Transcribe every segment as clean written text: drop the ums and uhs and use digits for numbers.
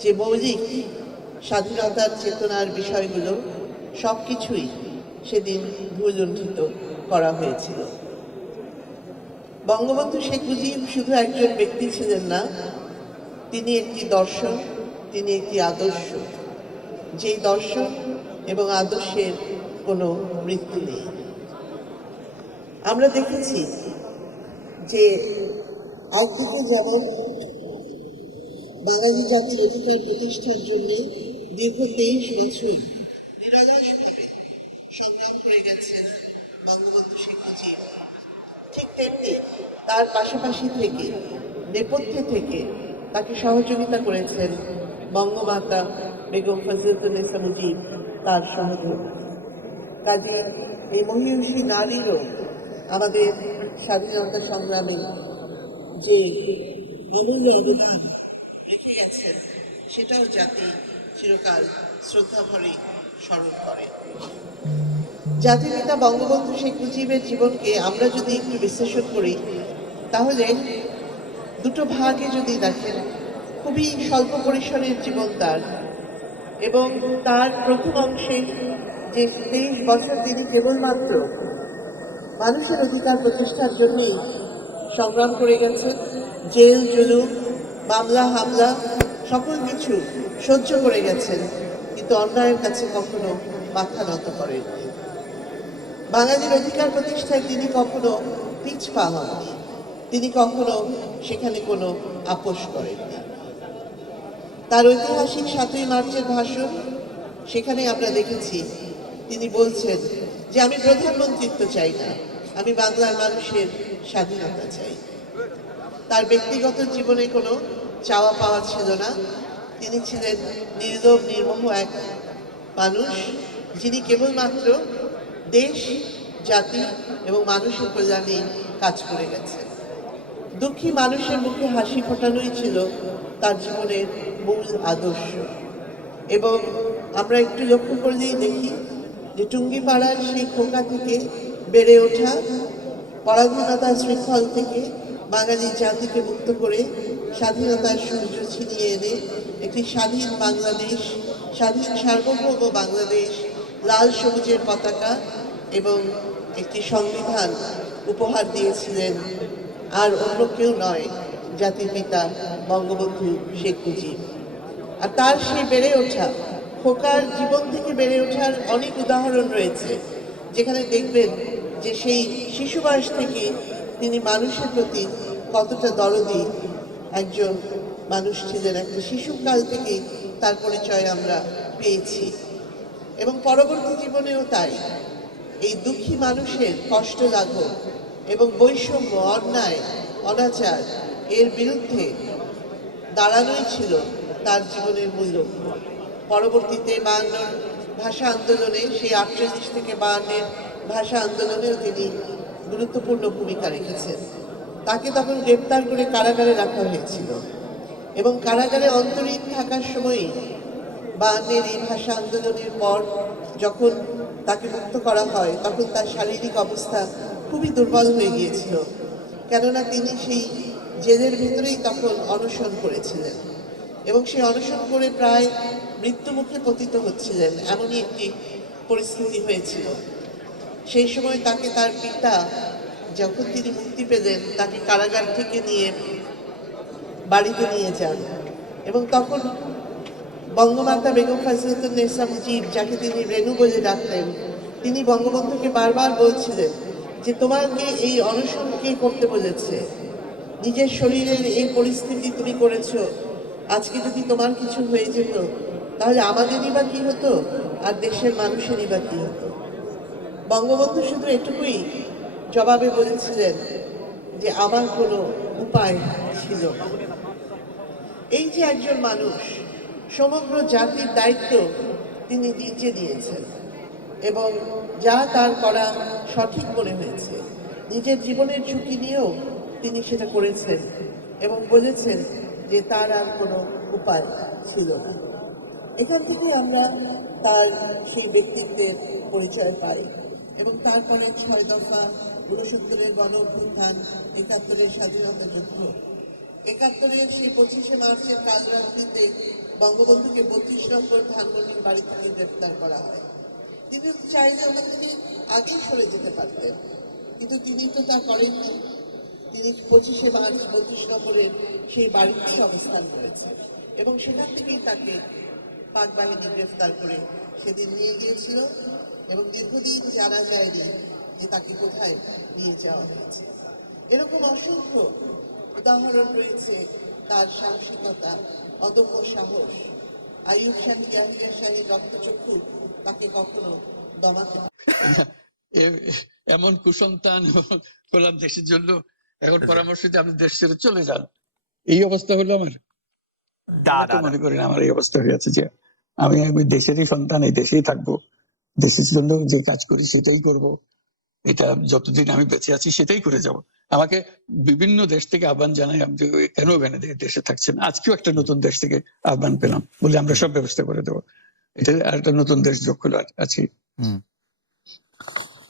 যে মৌলিক স্বাধীনতার চেতনার বিষয়গুলো সবকিছুই সেদিন ভুলুণ্ঠিত করা হয়েছিল। বঙ্গবন্ধু শেখ মুজিব শুধু একজন ব্যক্তি ছিলেন না, তিনি একটি দর্শন, তিনি একটি আদর্শ, যেই দর্শন এবং আদর্শের কোনো মৃত্যু নেই। আমরা দেখেছি যে একদিকে যেমন বাঙালি জাতির অধিকার প্রতিষ্ঠার জন্য দীর্ঘ 23 বছর নিরলসভাবে সংগ্রাম করে গেছেন বঙ্গবন্ধু শেখ মুজিব, ঠিক তেমনি তার পাশাপাশি থেকে নেপথ্যে থেকে তাকে সহযোগিতা করেছেন বঙ্গমাতা বেগম ফজিলাতুন্নেসা মুজিব, তার সহযোগী। কাজে এই মহিষী নারীরও আমাদের স্বাধীনতা সংগ্রামে যে অমূল্য অবদান রেখে গেছেন, সেটাও জাতি চিরকাল শ্রদ্ধা ভরে স্মরণ করে। জাতির পিতা বঙ্গবন্ধু শেখ মুজিবের জীবনকে আমরা যদি একটু বিশ্লেষণ করি, তাহলে দুটো ভাগে যদি দেখেন, খুবই স্বল্প পরিসরের জীবন তার, এবং তার প্রথম অংশে যে 23 বছর তিনি কেবলমাত্র মানুষের অধিকার প্রতিষ্ঠার জন্যই সংগ্রাম করে গেছেন, জেল জুলুম মামলা হামলা সকল কিছু সহ্য করে গেছেন, কিন্তু অন্যায়ের কাছে কখনো মাথা নত করেননি। বাঙালির অধিকার প্রতিষ্ঠায় তিনি কখনো পিছপা হননি, তিনি কখনো সেখানে কোনো আপোষ করেননি। তার ঐতিহাসিক 7ই মার্চের ভাষণ, সেখানে আমরা দেখেছি তিনি বলছেন যে আমি প্রধানমন্ত্রিত্ব চাই না, আমি বাংলার মানুষের স্বাধীনতা চাই। তার ব্যক্তিগত জীবনে কোনো চাওয়া পাওয়া ছিল না, তিনি ছিলেন নির্লোভ নির্মোহ এক মানুষ, যিনি কেবলমাত্র দেশ জাতি এবং মানুষের কল্যাণে কাজ করে গেছেন। দুঃখী মানুষের মুখে হাসি ফোটানোই ছিল তার জীবনের মূল আদর্শ। এবং আমরা একটু লক্ষ্য করলেই দেখি যে টুঙ্গিপাড়ার সেই খোকা থেকে বেড়ে ওঠা, পরাধীনতার শৃঙ্খল থেকে বাঙালি জাতিকে মুক্ত করে স্বাধীনতার সূর্য ছিনিয়ে এনে একটি স্বাধীন বাংলাদেশ, স্বাধীন সার্বভৌম বাংলাদেশ, লাল সবুজের পতাকা এবং একটি সংবিধান উপহার দিয়েছিলেন আর অন্য কেউ নয়, জাতির পিতা বঙ্গবন্ধু শেখ মুজিব। আর তার সেই বেড়ে ওঠা, খোকার জীবন থেকে বেড়ে ওঠার অনেক উদাহরণ রয়েছে, যেখানে দেখবেন যে সেই শিশু বয়স থেকে তিনি মানুষের প্রতি কতটা দরদি একজন মানুষ ছিলেন। একটা শিশুকাল থেকে তার পরিচয় আমরা পেয়েছি এবং পরবর্তী জীবনেও তাই। এই দুঃখী মানুষের কষ্ট লাঘব এবং বৈষম্য, অন্যায়, অনাচার এর বিরুদ্ধে দাঁড়ানোই ছিল তার জীবনের মূল লক্ষ্য। পরবর্তীতে 52 ভাষা আন্দোলনে, সেই 48 থেকে 52 ভাষা আন্দোলনেও তিনি গুরুত্বপূর্ণ ভূমিকা রেখেছেন। তাকে তখন গ্রেপ্তার করে কারাগারে রাখা হয়েছিল এবং কারাগারে অন্তরীণ থাকার সময়ই 52 এই ভাষা আন্দোলনের পর যখন তাকে মুক্ত করা হয়, তখন তার শারীরিক অবস্থা খুবই দুর্বল হয়ে গিয়েছিল, কেননা তিনি সেই জেলের ভিতরেই তখন অনশন করেছিলেন এবং সেই অনশন করে প্রায় মৃত্যুমুখে পতিত হচ্ছিলেন, এমনই একটি পরিস্থিতি হয়েছিল। সেই সময় তাকে তার পিতা, যখন তিনি মুক্তি পেলেন, তাকে কারাগার থেকে নিয়ে বাড়িতে নিয়ে যান এবং তখন বঙ্গমাতা বেগম ফজিলাতুন্নেসা মুজিব, যাকে তিনি রেণু বলে ডাকতেন, তিনি বঙ্গবন্ধুকে বারবার বলছিলেন যে তোমাকে এই অনশন কে করতে বলেছে, নিজের শরীরের এই পরিস্থিতি তুমি করেছ, আজকে যদি তোমার কিছু হয়ে যেত তাহলে আমাদেরই বা কি হতো, আর দেশের মানুষেরই বা কি হতো। বঙ্গবন্ধু শুধু এটুকুই জবাবে বলেছিলেন যে আমার কোনো উপায় ছিল না। এই যে একজন মানুষ সমগ্র জাতির দায়িত্ব তিনি নিজে নিয়েছেন এবং যা তার করা সঠিক মনে হয়েছে, নিজের জীবনের ঝুঁকি নিয়েও তিনি সেটা করেছেন এবং বলেছেন যে তার আর কোনো উপায় ছিল না। এখান থেকে আমরা তার সেই ব্যক্তিত্বের পরিচয় পাই এবং তারপরে 6 দফা, 69-এর গণ অভ্যুত্থান, 71-এর স্বাধীনতা যুদ্ধ, একাত্তরের সেই 25শে মার্চের কাল রাত্রিতে বঙ্গবন্ধুকে 32 নম্বর ধানমন্ডির বাড়ি থেকে গ্রেপ্তার করা হয়। তিনি চাইলে ওখান থেকে আগেই সরে যেতে পারতেন, কিন্তু তিনি তো তা করেননি। তিনি 25শে মার্চ 32 নম্বরের সেই বাড়িতেই অবস্থান করেছেন এবং সেখান থেকেই তাকে পাক বাহিনী গ্রেফতার করে সেদিন নিয়ে গিয়েছিল এবং দীর্ঘদিন জানা যায়নি যে তাকে কোথায় নিয়ে যাওয়া হয়েছে। এরকম অসংখ্য উদাহরণ রয়েছে তার সাহসিকতা, অদম্য সাহস। আইয়ুব শাহী, ইয়াহিয়া শাহী, রক্তচক্ষু তাকে কখনো দমাতে এমন কুসন্তান কোরআন দেশের জন্য এখন পরামর্শ দিয়ে আপনি দেশ ছেড়ে চলে যান, এই অবস্থা হলো আমার। মনে করি না আমার এই অবস্থা হয়ে আছে যে আমি দেশেরই সন্তান, এই দেশেই থাকবো, দেশের জন্য যে কাজ করি সেটাই করব, এটা যতদিন আমি বেঁচে আছি সেটাই করে যাব। আমাকে বিভিন্ন দেশ থেকে আহ্বান জানাই, আমি কেন এখানে দেশে থাকছেন। আজকেও একটা নতুন দেশ থেকে আহ্বান পেলাম, বলে আমরা সব ব্যবস্থা করে দেবো। এটা আর একটা নতুন দেশ যোগ হলো আছি।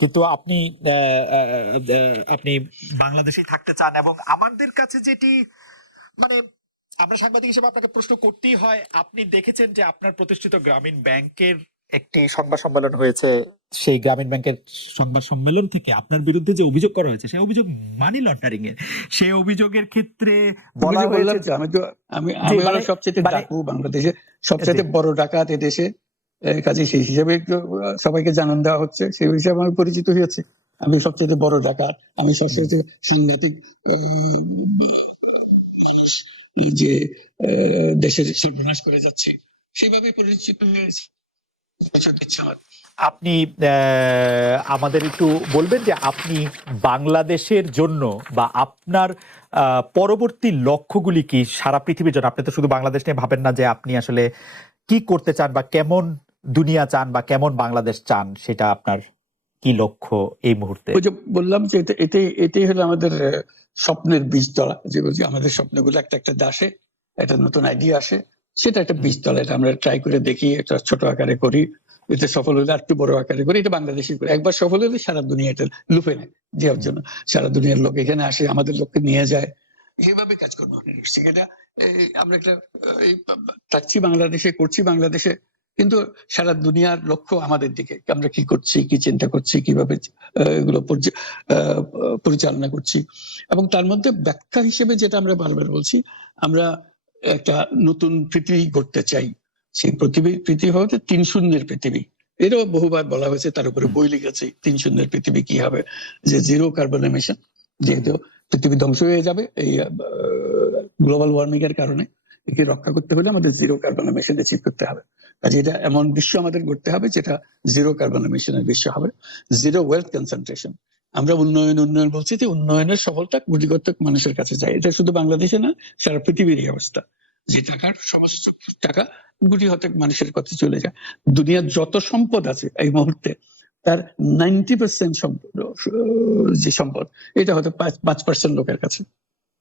কিন্তু আপনি আপনি বাংলাদেশেই থাকতে চান, এবং আমাদের কাছে যেটি মানে আমরা সাংবাদিক হিসেবে আপনাকে প্রশ্ন করতেই হয়, আপনি দেখেছেন যে আপনার প্রতিষ্ঠিত গ্রামীণ ব্যাংকের একটি সংবাদ সম্মেলন হয়েছে, সেই গ্রামীণ ব্যাংকের সংবাদ সম্মেলন থেকে আপনার বিরুদ্ধে যে অভিযোগ করা হয়েছে সেই অভিযোগ মানি লন্ডারিং এর। সেই অভিযোগের ক্ষেত্রে বলা হয়েছে যে আমি সবচেয়ে ডাকু বাংলাদেশে, সবচেয়ে বড় ডাকাত এদেশে, কাজে সেই হিসাবে সবাইকে জানান দেওয়া হচ্ছে, সেই হিসাবে আমি পরিচিত হয়েছি। আমি সবচেয়ে বড় ডাকাত, আমি সবচেয়ে সাংঘাতিক যে দেশের সর্বনাশ করে যাচ্ছি, সেইভাবে পরিচিত হয়েছে। আপনি আমাদের একটু বলবেন যে আপনি বাংলাদেশের জন্য বা আপনার পরবর্তী লক্ষ্যগুলি কি সারা পৃথিবীর জন্য? আপনি তো শুধু বাংলাদেশ নিয়ে ভাবেন না, যে আপনি আসলে কি করতে চান বা কেমন দুনিয়া চান বা কেমন বাংলাদেশ চান, সেটা আপনার কি লক্ষ্য এই মুহূর্তে? ওই যে বললাম যে এটাই হলো আমাদের স্বপ্নের বীজতলা, যে আমাদের স্বপ্নগুলো একটা একটা আসে, একটা নতুন আইডিয়া আসে, সেটা একটা বীজতলা। এটা আমরা ট্রাই করে দেখি, একটা ছোট আকারে করি, এটা সফল হলে একটু বড় আকারে করি, এটা বাংলাদেশি করি। একবার সফল হলে সারা দুনিয়া এটা লুফে নেয় দেওয়ার জন্য, সারা দুনিয়ার লোক এখানে আসে, আমাদের লোককে নিয়ে যায়, এইভাবে কাজ করবো। এটা আমরা একটা থাকছি বাংলাদেশে, করছি বাংলাদেশে, কিন্তু সারা দুনিয়ার লক্ষ্য আমাদের দিকে, আমরা কি করছি, কি চিন্তা করছি, কিভাবে এগুলো পরিচালনা করছি। এবং তার মধ্যে ব্যাখ্যা হিসেবে যেটা আমরা বারবার বলছি, আমরা একটা নতুন পৃথিবী গড়তে চাই। সেই পৃথিবী হচ্ছে 3 শূন্যের পৃথিবী। এরও বহুবার বলা হয়েছে, তার উপরে বই লিখেছে 3 শূন্যের পৃথিবী কি হবে, যে জিরো কার্বন এমিশন। যেহেতু পৃথিবী ধ্বংস হয়ে যাবে এই গ্লোবাল ওয়ার্মিং এর কারণে, একে রক্ষা করতে হলে আমাদের জিরো কার্বন এমিশন অ্যাচিভ করতে হবে। কাজে এটা এমন বিশ্ব আমাদের গড়তে হবে যেটা জিরো কার্বন এমিশনের বিশ্ব হবে। Zero wealth concentration. আমরা উন্নয়ন বলছি, যে উন্নয়নের সফলতা কোটিগত মানুষের কাছে যায়। এটা শুধু বাংলাদেশে না, সারা পৃথিবীর অবস্থা, যে টাকার সমস্ত টাকা কোটি হতে মানুষের কাছে চলে যায়। দুনিয়ার যত সম্পদ আছে এই মুহূর্তে, তার 90% যে সম্পদ, এটা হয়তো 5% লোকের কাছে।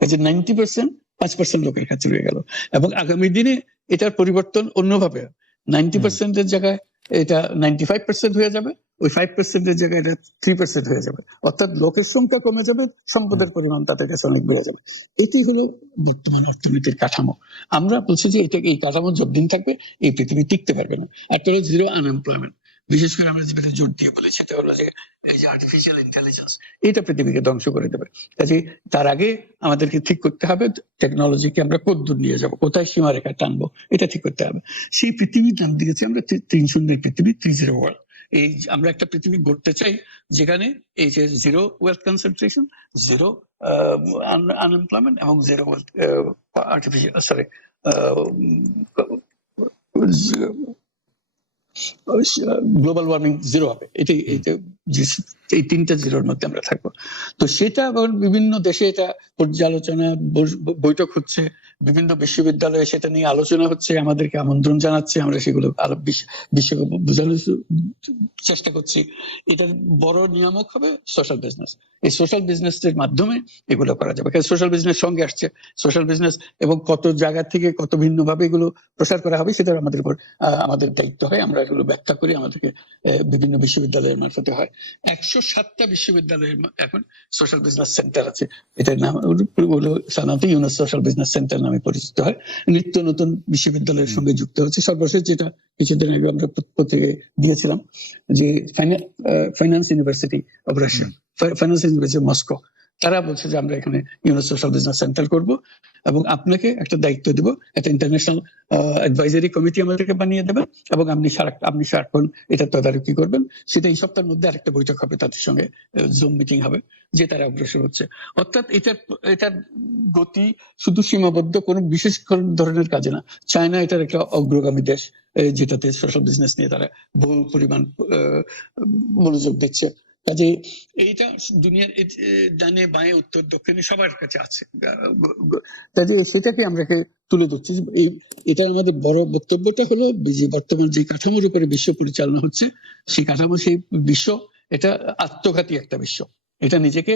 এই যে 90% 5% লোকের কাছে রয়ে গেল, এবং আগামী দিনে এটার পরিবর্তন অন্যভাবে 90%-এর জায়গায় এটা 95% হয়ে যাবে, ওই 5%-এর জায়গায় এটা 3% হয়ে যাবে। অর্থাৎ লোকের সংখ্যা কমে যাবে, সম্পদের পরিমাণ তাদের কাছে অনেক বেড়ে যাবে। এটাই হলো বর্তমান অর্থনীতির কাঠামো। আমরা বলছি যে এই কাঠামো যতদিন থাকবে এই পৃথিবী টিকতে পারবে না। একটা হলো জিরো আনএমপ্লয়মেন্ট। বিশেষ করে আমরা যেটা জোর দিয়ে বলি সেটা হলো যে এই যে আর্টিফিশিয়াল ইন্টেলিজেন্স, এটা পৃথিবীকে ধ্বংস করে দেবে। কাজে তার আগে আমাদেরকে ঠিক করতে হবে টেকনোলজিকে আমরা কতদূর নিয়ে যাব, কোথায় সীমারেখা টানবো, এটা ঠিক করতে হবে। সেই পৃথিবীর নাম দিয়েছি আমরা 3 শূন্যের পৃথিবী, 3-0 ওয়ার্ল্ড। এই আমরা একটা পৃথিবী গড়তে চাই যেখানে এই যে zero wealth concentration, zero unemployment এবং zero wealth artificial global warming zero হবে। এই 3টা জিরোর মধ্যে আমরা থাকবো। তো সেটা বিভিন্ন দেশে এটা পর্যালোচনা বৈঠক হচ্ছে, বিভিন্ন বিশ্ববিদ্যালয়ে সেটা নিয়ে আলোচনা হচ্ছে, আমাদেরকে আমন্ত্রণ জানাচ্ছে, আমরা সেগুলো আরো বিশ্বকে বোঝানোর চেষ্টা করছি। এটার বড় নিয়ামক হবে সোশ্যাল বিজনেস। এই সোশ্যাল বিজনেস এর মাধ্যমে এগুলো করা যাবে। সোশ্যাল বিজনেস সঙ্গে আসছে সোশ্যাল বিজনেস, এবং কত জায়গা থেকে কত ভিন্ন ভাবে এগুলো প্রসার করা হবে সেটা আমাদের উপর আমাদের দায়িত্ব হয়। আমরা এগুলো ব্যাখ্যা করি, আমাদেরকে বিভিন্ন বিশ্ববিদ্যালয়ের মারফতে হয়। 107টা বিশ্ববিদ্যালয়ের এখন সোশ্যাল বিজনেস সেন্টার আছে। এটার নাম হলো সাধারণত ইউনুস সোশ্যাল বিজনেস সেন্টার নামে পরিচিত হয়। নিত্য নতুন বিশ্ববিদ্যালয়ের সঙ্গে যুক্ত হচ্ছে। সর্বশেষ যেটা কিছুদিন আগে আমরা পত্রিকায় দিয়েছিলাম যে finance university of Russia, finance university Moscow, তারা বলছে যে আমরা এখানে ইউনুস সোশ্যাল বিজনেস সেন্টার করব এবং আপনাকে একটা দায়িত্ব দেব, একটা ইন্টারন্যাশনাল অ্যাডভাইজারি কমিটি আমাদেরকে বানিয়ে দেবেন এবং আপনি সারাক্ষণ এটা তদারকি করবেন। সেটা এই সপ্তাহের মধ্যে আরেকটা বৈঠক হবে, তাদের সঙ্গে জুম মিটিং হবে, যে তারা অগ্রসর হচ্ছে। অর্থাৎ এটার গতি শুধু সীমাবদ্ধ কোনো বিশেষ ধরনের কাজে না। চায়না এটার একটা অগ্রগামী দেশ, যেটাতে সোশ্যাল বিজনেস নিয়ে তারা বহু পরিমাণ মনোযোগ দিচ্ছে। কাজে এইটা দুনিয়ার ডানে বাঁয়ে উত্তর দক্ষিণে সবার কাছে আছে। কাজে সেটাকে আমরা তুলে ধরছি। এটা আমাদের বড় বক্তব্যটা হলো যে বর্তমান যে কাঠামোর উপরে বিশ্ব পরিচালনা হচ্ছে, সেই কাঠামো, সেই বিশ্ব এটা আত্মঘাতী একটা বিশ্ব। এটা নিজেকে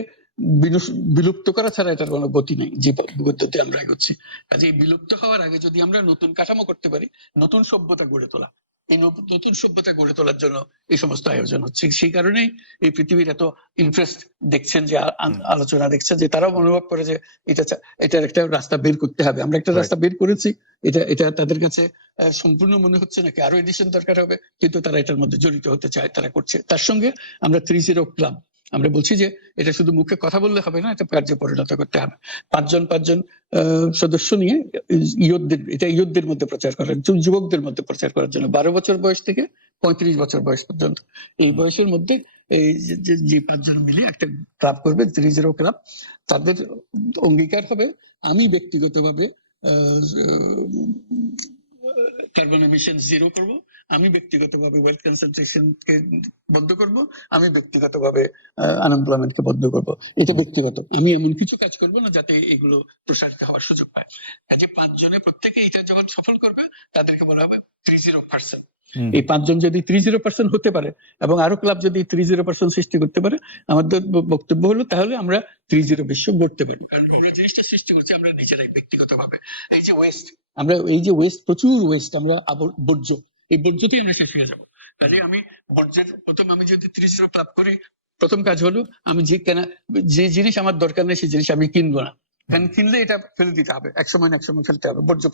বিলুপ্ত করা ছাড়া এটার কোনো গতি নেই যে পদ্ধতিতে আমরা এগোচ্ছি। কাজে বিলুপ্ত হওয়ার আগে যদি আমরা নতুন কাঠামো করতে পারি, নতুন সভ্যতা গড়ে তোলা, এই নতুন সভ্যতা গড়ে তোলার জন্য এই সমস্ত আয়োজন হচ্ছে। সেই কারণেই এই পৃথিবীর এত ইন্টারেস্ট দেখছেন, যে আলোচনা দেখছেন, যে তারাও অনুভব করে যে এটার একটা রাস্তা বের করতে হবে। আমরা একটা রাস্তা বের করেছি, এটা তাদের কাছে সম্পূর্ণ মনে হচ্ছে নাকি আরো এডিশন দরকার হবে, কিন্তু তারা এটার মধ্যে জড়িত হতে চায়, তারা করছে। তার সঙ্গে আমরা 30 ক্লাব, আমরা বলছি যে এটা শুধু মুখে কথা বললে হবে না, এটা কার্যে পরিণত করতে হবে। পাঁচজন সদস্য নিয়ে ইয়ুথদের মধ্যে প্রচার করার, যুবকদের মধ্যে প্রচার করার জন্য, 12 বছর বয়স থেকে 35 বছর বয়স পর্যন্ত এই বয়সের মধ্যে এই যে 5 জন মিলে একটা ক্লাব করবে, 30 ক্লাব। তাদের অঙ্গীকার হবে, আমি ব্যক্তিগতভাবে কার্বন এমিশন জিরো করব, আমি ব্যক্তিগতভাবে ওয়েলথ কনসেন্ট্রেশনকে বন্ধ করব, আমি ব্যক্তিগতভাবে আনএমপ্লয়মেন্টকে বন্ধ করব। এটা ব্যক্তিগত, আমি এমন কিছু কাজ করব না যাতে এগুলো প্রসারিত হওয়ার সুযোগ পায়। কাজে 5 জনের প্রত্যেকে এটা যখন সফল করবে, তাদেরকে বলা হবে 30%। এই 5 জন যদি 30% হতে পারে এবং আরো ক্লাব যদি 30% সৃষ্টি করতে পারে, আমাদের বক্তব্য হলো তাহলে আমরা 30 বিশ্ব গড়তে পারি। কারণ আমরা জিনিসটা সৃষ্টি করছি আমরা নিজেরাই ব্যক্তিগতভাবে। এই যে ওয়েস্ট, প্রচুর ওয়েস্ট, আমরা বর্জ্য, এই বর্জ্যতেই আমরা শেষ হয়ে যাবো। তাহলে আমি বর্জ্যের আমি যদি 30 ক্লাব করি, প্রথম কাজ হলো আমি যে জিনিস আমার দরকার নেই সেই জিনিস আমি কিনবো না। কারণ কিনলে এটা ফেলে দিতে হবে, এক সময় ফেলতে হবে, বর্জ্য